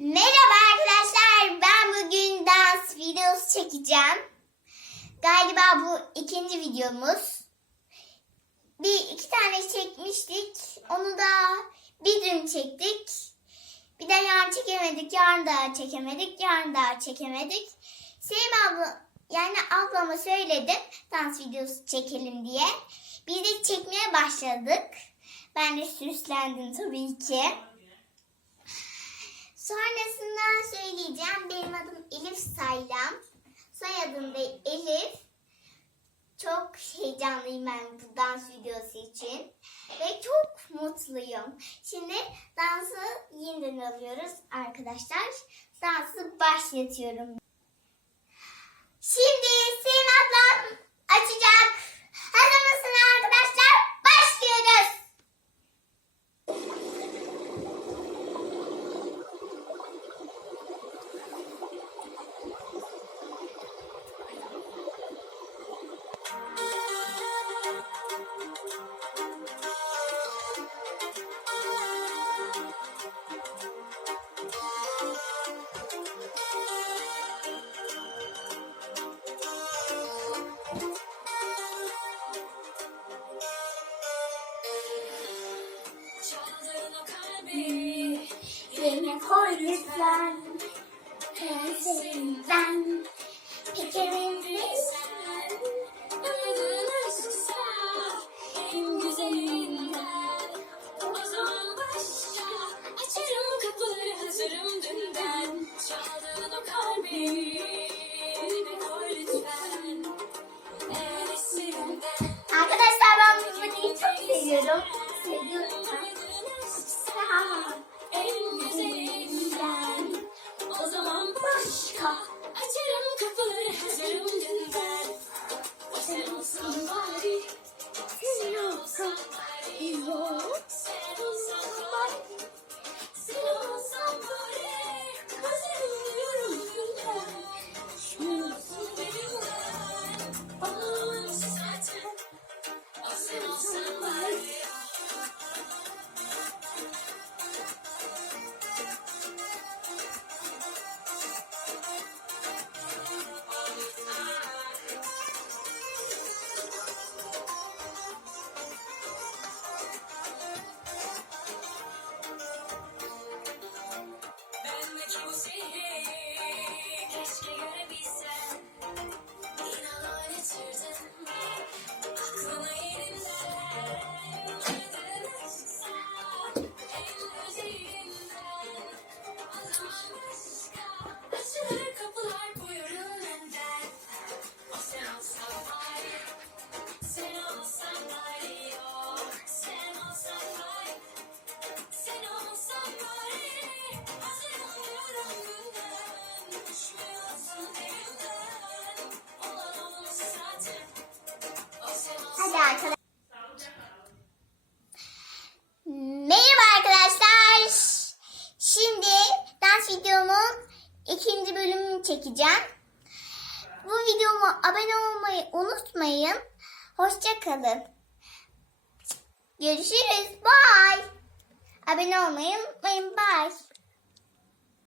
Merhaba arkadaşlar. Ben bugün dans videosu çekeceğim. Galiba bu ikinci videomuz. Bir iki tane çekmiştik. Onu da bir dün çektik. Bir de yarın çekemedik. Yarın da çekemedik. Yarın da çekemedik. Sevim abla yani ablama söyledim dans videosu çekelim diye. Biz de çekmeye başladık. Ben de süslendim tabii ki. Sonrasında söyleyeceğim. Benim adım Elif Saylam. Soyadım da Elif. Çok heyecanlıyım ben bu dans videosu için. Ve çok mutluyum. Şimdi dansı yeniden alıyoruz arkadaşlar. Dansı başlatıyorum. O kalbi Yerine koy lütfen. Prensesim ben. Pikerim sen Aradığın aşksa en güzelinden O zaman başla Açarım kapıları hazırım dünden Çaldığın o kalbi Yerine koy lütfen En iyisinden Arkadaşlar ben bu çok. Seviyorum Açarım kapıları hazırım dünden O sen olsan bari Sen olsan bari. Merhaba arkadaşlar. Şimdi dans videomun ikinci bölümünü çekeceğim. Bu videoma abone olmayı unutmayın. Hoşça kalın. Görüşürüz. Bye. Abone olmayı unutmayın. Bye.